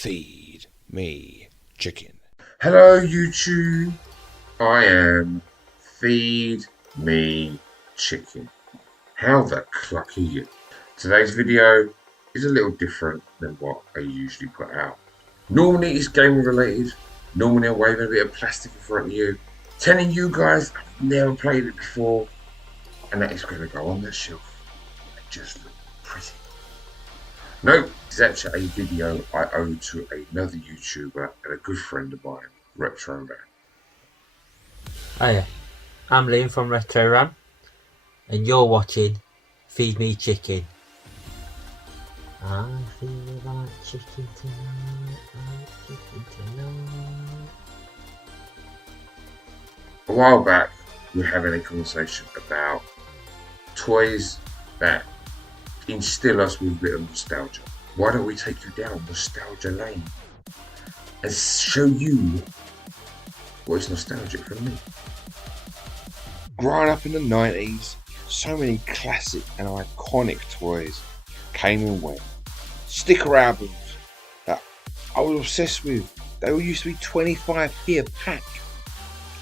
Feed me chicken. Hello YouTube, I am Feed Me Chicken. How the cluck are you? Today's video is a little different than what I usually put out. Normally it's gaming related, normally I'm waving a bit of plastic in front of you, telling you guys I've never played it before, and that is going to go on the shelf and just look pretty. Nope, it's actually a video I owe to another YouTuber and a good friend of mine, Retro Ram. Hiya, I'm Liam from Retro Ram, and you're watching Feed Me Chicken. I feel like chicken tonight. A while back, we were having a conversation about toys that instill us with a bit of nostalgia. Why don't we take you down nostalgia lane and show you what is nostalgic for me? Growing up in the 90s, so many classic and iconic toys came and went. Sticker albums that I was obsessed with. They all used to be 25p a pack.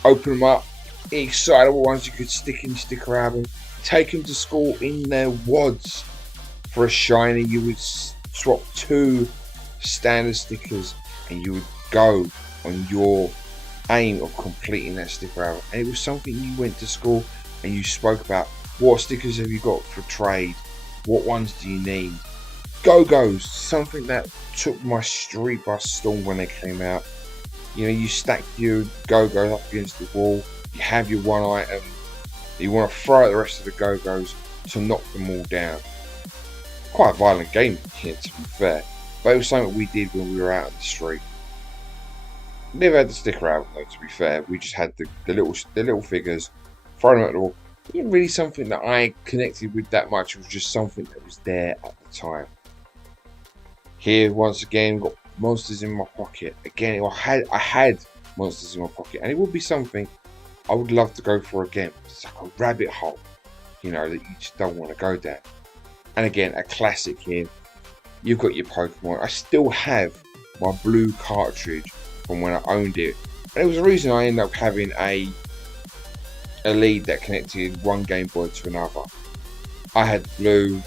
Open them up, excitable ones you could stick in your sticker album. Take them to school in their wads. For a shiny, you would swap 2 standard stickers and you would go on your aim of completing that sticker album. And it was something you went to school and you spoke about. What stickers have you got for trade? What ones do you need? Go-Go's, something that took my street by storm when they came out. You know, you stack your Go-Go's up against the wall. You have your one item. You want to throw at the rest of the Go-Go's to knock them all down. Quite a violent game, to be fair, but it was something we did when we were out on the street. Never had the sticker out though, to be fair. We just had the little figures, throw them at the wall. It wasn't really something that I connected with that much. It was just something that was there at the time. Here, once again, got monsters in my pocket. Again, I had monsters in my pocket, and it would be something I would love to go for again. It's like a rabbit hole, you know, that you just don't want to go down. And again, a classic here. You've got your Pokemon. I still have my blue cartridge from when I owned it. And there was a reason I ended up having a lead that connected one Game Boy to another. I had blue.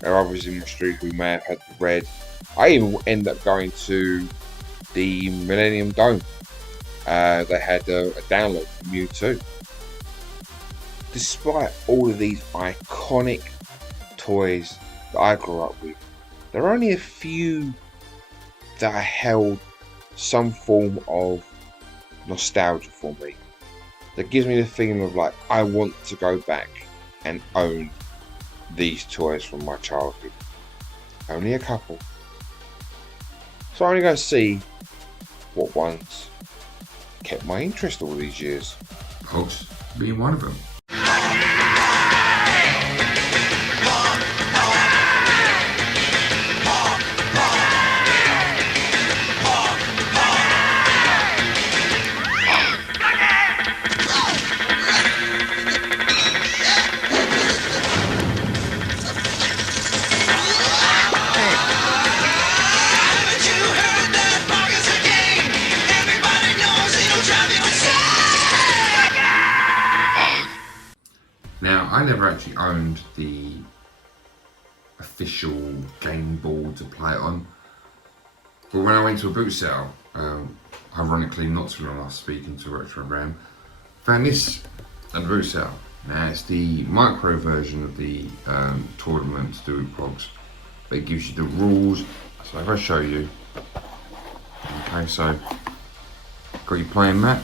There are others in my street who may have had the red. I even ended up going to the Millennium Dome. They had a download for Mewtwo. Despite all of these iconic toys that I grew up with, there are only a few that held some form of nostalgia for me. That gives me the feeling of like, I want to go back and own these toys from my childhood. Only a couple. So I'm only going to see what ones kept my interest all these years. Pogs being one of them. Now, I never actually owned the official game board to play it on, but when I went to a boot sale, ironically not too long after speaking to Retro Ram, found this at the boot sale. Now it's the micro version of the tournament to do with Pogs, but it gives you the rules. So if I show you, okay, so got your playing mat,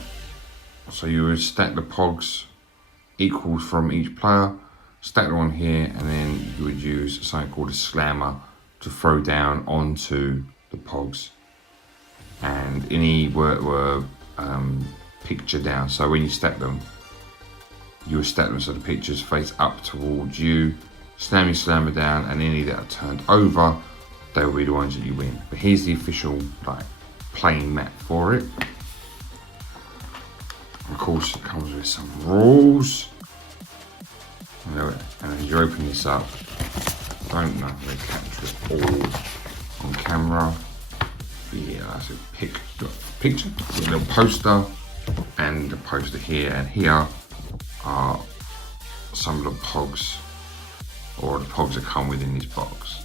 so you would stack the Pogs equals from each player, stack them on here, and then you would use something called a slammer to throw down onto the Pogs, and any were picture down. So when you stack them, you would stack them so the pictures face up towards you, slam your slammer down, and any that are turned over, they will be the ones that you win. But here's the official like playing mat for it. Of course, it comes with some rules. And as you open this up, don't know if they capture it all on camera. Yeah, that's a picture, a little poster, and the poster here and here are some of the pogs, or the pogs that come within this box.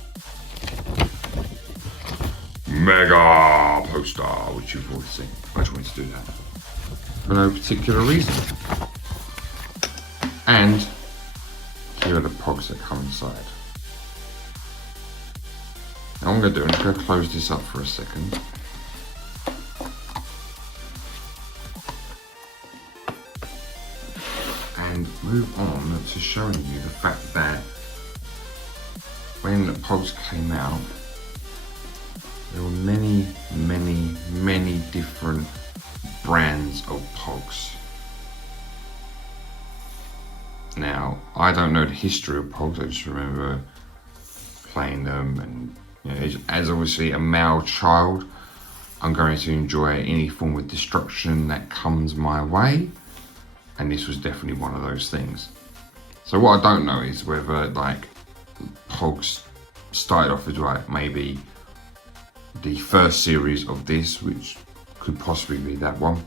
Mega poster, which you've already seen. I just wanted to do that for no particular reason. And here are the pogs that come inside. Now what I'm going to do, I'm just going to close this up for a second. And move on to showing you the fact that when the pogs came out, there were many, many, many different brands of pogs. Now, I don't know the history of pogs, I just remember playing them, and you know, as obviously a male child, I'm going to enjoy any form of destruction that comes my way, and this was definitely one of those things. So what I don't know is whether like pogs started off as like maybe the first series of this, which could possibly be that one,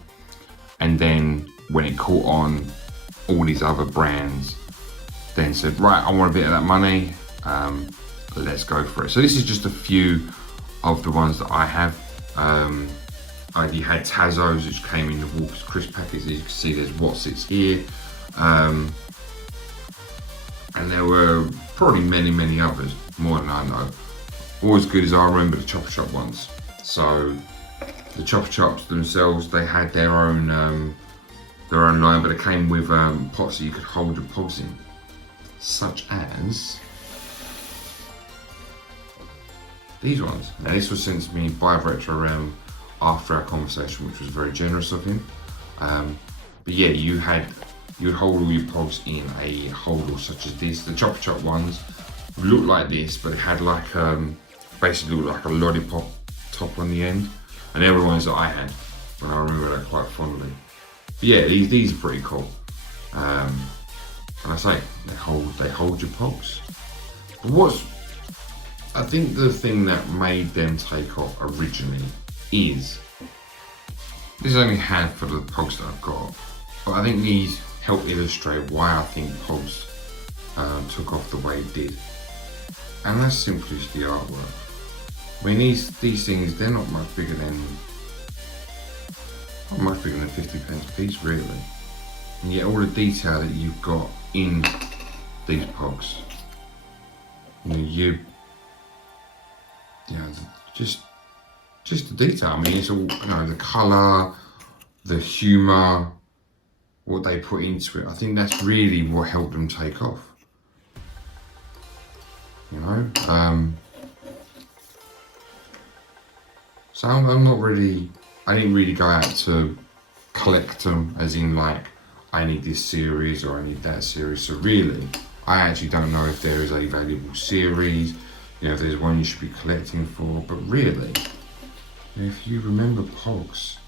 and then when it caught on, all these other brands then said, right, I want a bit of that money, let's go for it. So this is just a few of the ones that I have. You had Tazos, which came in the Walker's Crisp packets. As you can see, there's What's It's here, and there were probably many, many others, more than I know. All as good as I remember the Chopper Chop ones. So the Chopper Chops themselves, they had their own line, but it came with pots that you could hold your pogs in, such as these ones. Now this was sent to me by Retro Realm after our conversation, which was very generous of him. But yeah, you would hold all your pogs in a holder such as this. The Chopper Chop ones looked like this, but it had like basically looked like a lollipop top on the end, and they were the ones that I had, and I remember that quite fondly. But yeah, these are pretty cool. And I say they hold your pogs. But I think the thing that made them take off originally is there's only a handful of the pogs that I've got, but I think these help illustrate why I think pogs took off the way it did, and that's simply just the artwork. I mean, these things, they're not much bigger than 50p a piece, really, and yet all the detail that you've got in these pogs, just the detail. I mean, it's all, the colour, the humour, what they put into it. I think that's really what helped them take off. So I'm not really, I didn't really go out to collect them as in like, I need this series or I need that series. So really, I actually don't know if there is a valuable series, if there's one you should be collecting for, but really, if you remember pogs,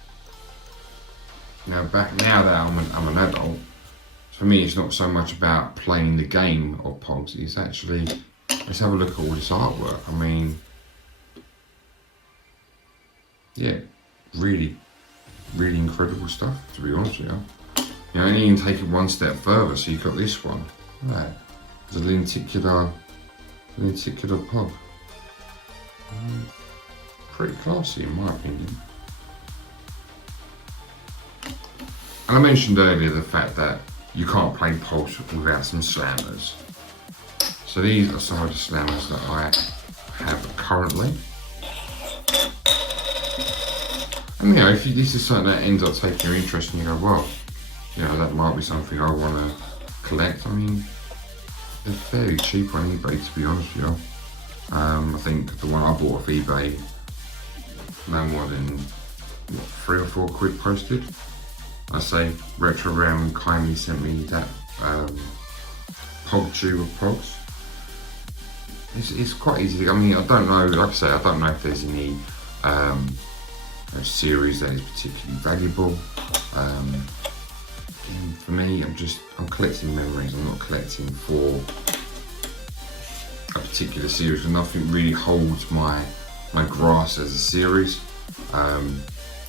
now that I'm an adult, for me it's not so much about playing the game of pogs, it's actually, let's have a look at all this artwork. I mean, yeah, really, really incredible stuff, to be honest with you. And you can take it one step further, so you've got this one, look at that, there's a lenticular pog. Pretty classy in my opinion. And I mentioned earlier the fact that you can't play pogs without some slammers. So these are some of the slammers that I have currently. And if this is something that ends up taking your interest and you go, well, that might be something I want to collect. I mean, they're fairly cheap on eBay, to be honest with you. I think the one I bought off eBay, no more than 3 or 4 quid posted. I say Retro Realm kindly sent me that pog tube of pogs. It's quite easy. I mean, I don't know, like I say, I don't know if there's any series that is particularly valuable. For me, I'm collecting memories. I'm not collecting for a particular series, and nothing really holds my grass as a series.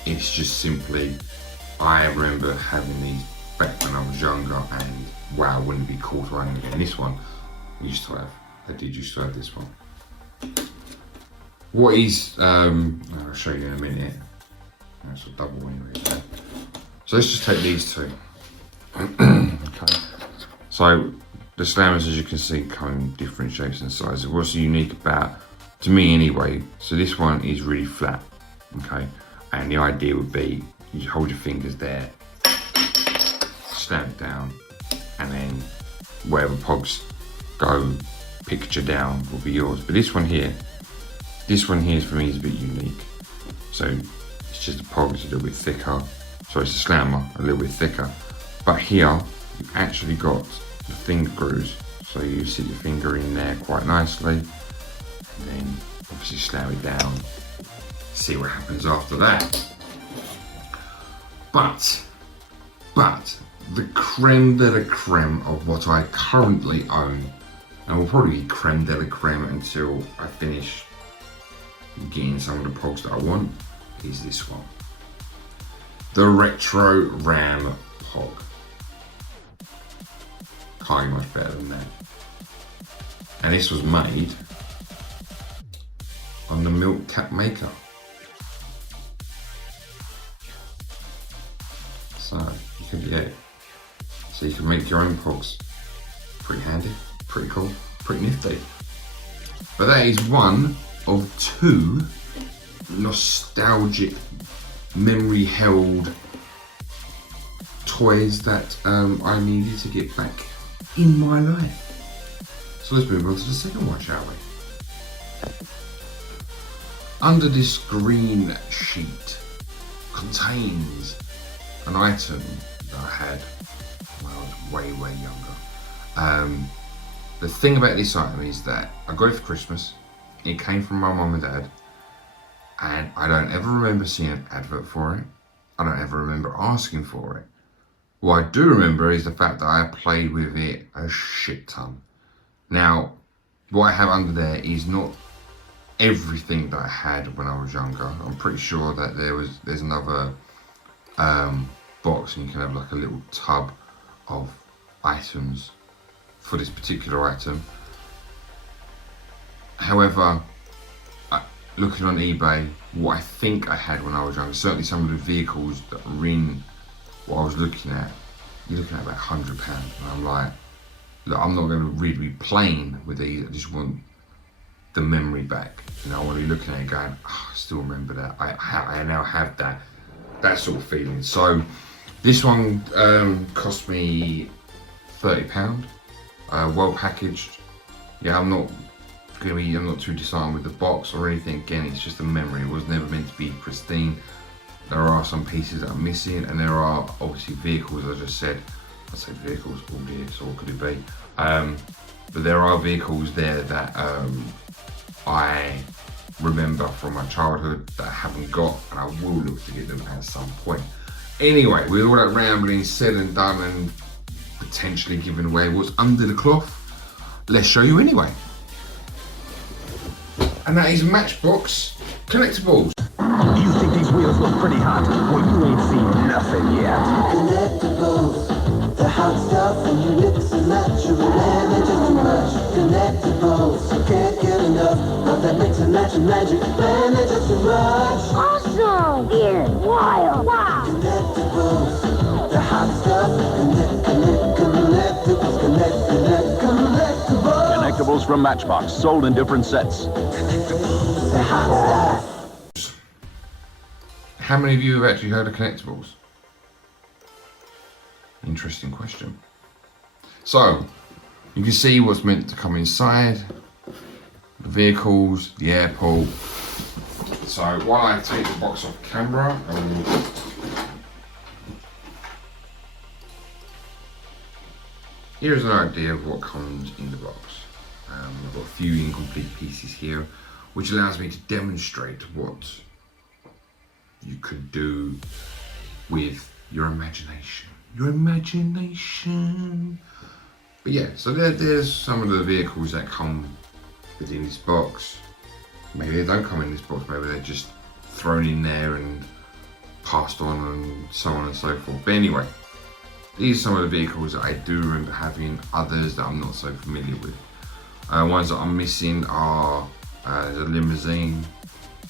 It's just simply, I remember having these back when I was younger, and wow, wouldn't it be cool to own again. This one, I did used to have this one. What is, I'll show you in a minute. That's a double anyway. So let's just take these two. Okay. So the slammers, as you can see, come in different shapes and sizes. What's unique about, to me anyway, so this one is really flat, okay? And the idea would be, you hold your fingers there, slam it down, and then wherever pogs go, picture down will be yours. But this one here for me is a bit unique. So it's just a pog, it's a little bit thicker. So it's a slammer, a little bit thicker. But here, you've actually got the finger grooves. So you sit your finger in there quite nicely, and then obviously slam it down. See what happens after that. But the creme de la creme of what I currently own, and will probably be creme de la creme until I finish getting some of the pogs that I want, is this one. The Retro Ram Pog. Can't get much better than that. And this was made on the Milk Cap Maker. So you can make your own pogs. Pretty handy, pretty cool, pretty nifty. But that is one of two nostalgic, memory held toys that I needed to get back in my life. So let's move on to the second one, shall we? Under this green sheet contains an item that I had when I was way younger. The thing about this item is that I got it for Christmas. It came from my mum and dad, and I don't ever remember seeing an advert for it. I don't ever remember asking for it. What I do remember is the fact that I played with it a shit ton. Now, what I have under there is not everything that I had when I was younger. I'm pretty sure that there's another box, and you can have like a little tub of items for this particular item. However, looking on eBay, what I think I had when I was younger, certainly some of the vehicles that were in what I was looking at, you're looking at about £100, and I'm like, look, I'm not going to really be playing with these. I just want the memory back. You know, I want to be looking at it going, oh, I still remember that. I now have that sort of feeling. So this one cost me £30, well packaged. Yeah, I'm not too disarmed with the box or anything. Again, it's just a memory. It was never meant to be pristine. There are some pieces that are missing, and there are obviously vehicles, as I just said. I say vehicles, oh dear, so what could it be? But there are vehicles there that I remember from my childhood that I haven't got, and I will look to get them at some point. Anyway, with all that rambling said and done and potentially giving away what's under the cloth, let's show you anyway. And that is Matchbox Collectibles. You think these wheels look pretty hot? Well, you ain't seen nothing yet. Collectibles, the hot stuff, and you mix and match, you man, they're just too much. Collectibles, can't get enough of that mix and match and magic, man, they're just too much. Awesome! Weird, wild, wow! Collectibles, the hot stuff, collectibles, collectibles. Collectibles from Matchbox, sold in different sets. The hot stuff. How many of you have actually heard of Collectibles? Interesting question. So, you can see what's meant to come inside, the vehicles, the airport. So, while I take the box off camera, here's an idea of what comes in the box. I've got a few incomplete pieces here, which allows me to demonstrate what you could do with your imagination. Your imagination. But yeah, so there's some of the vehicles that come within this box. Maybe they don't come in this box, maybe they're just thrown in there and passed on and so on and so forth. But anyway, these are some of the vehicles that I do remember having, others that I'm not so familiar with. Ones that I'm missing are the limousine,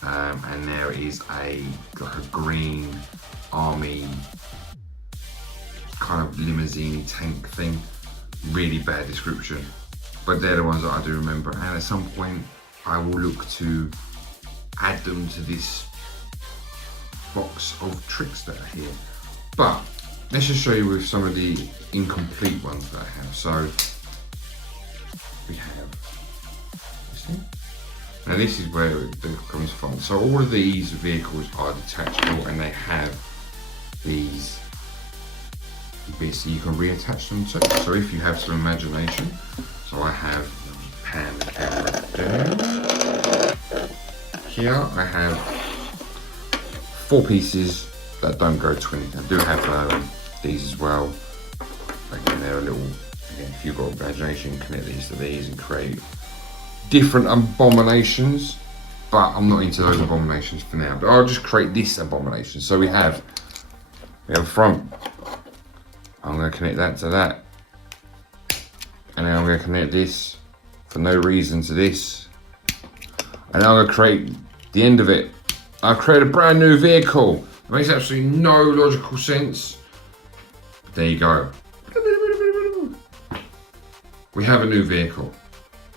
and there is like a green army kind of limousine tank thing. Really bad description, but they're the ones that I do remember, and at some point I will look to add them to this box of tricks that are here. But let's just show you with some of the incomplete ones that I have. So we have this thing. Now this is where it becomes fun. So all of these vehicles are detachable, and they have these bits that you can reattach them to. So if you have some imagination, so I have pan the camera down. Here I have 4 pieces that don't go to anything. I do have these as well. Again, they're a little, again, if you've got imagination, connect these to these and create different abominations, but I'm not into those abominations for now. But I'll just create this abomination. So we have a front. I'm going to connect that to that, and then I'm going to connect this for no reason to this, and then I'm going to create the end of it. I've created a brand new vehicle. It makes absolutely no logical sense. But there you go. We have a new vehicle,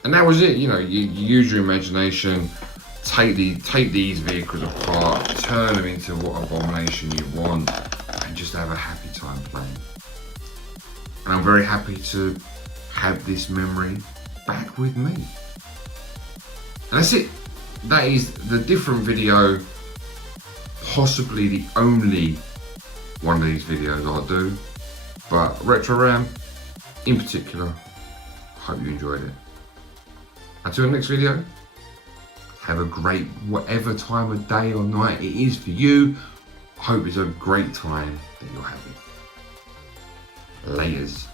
and that was it. You know, you use your imagination, take these vehicles apart, turn them into what abomination you want, and just have a happy time playing. And I'm very happy to have this memory back with me. And that's it. That is the different video, possibly the only one of these videos I'll do. But Retro Ram, in particular, hope you enjoyed it. Until the next video, have a great, whatever time of day or night it is for you. Hope it's a great time that you're having. Laters.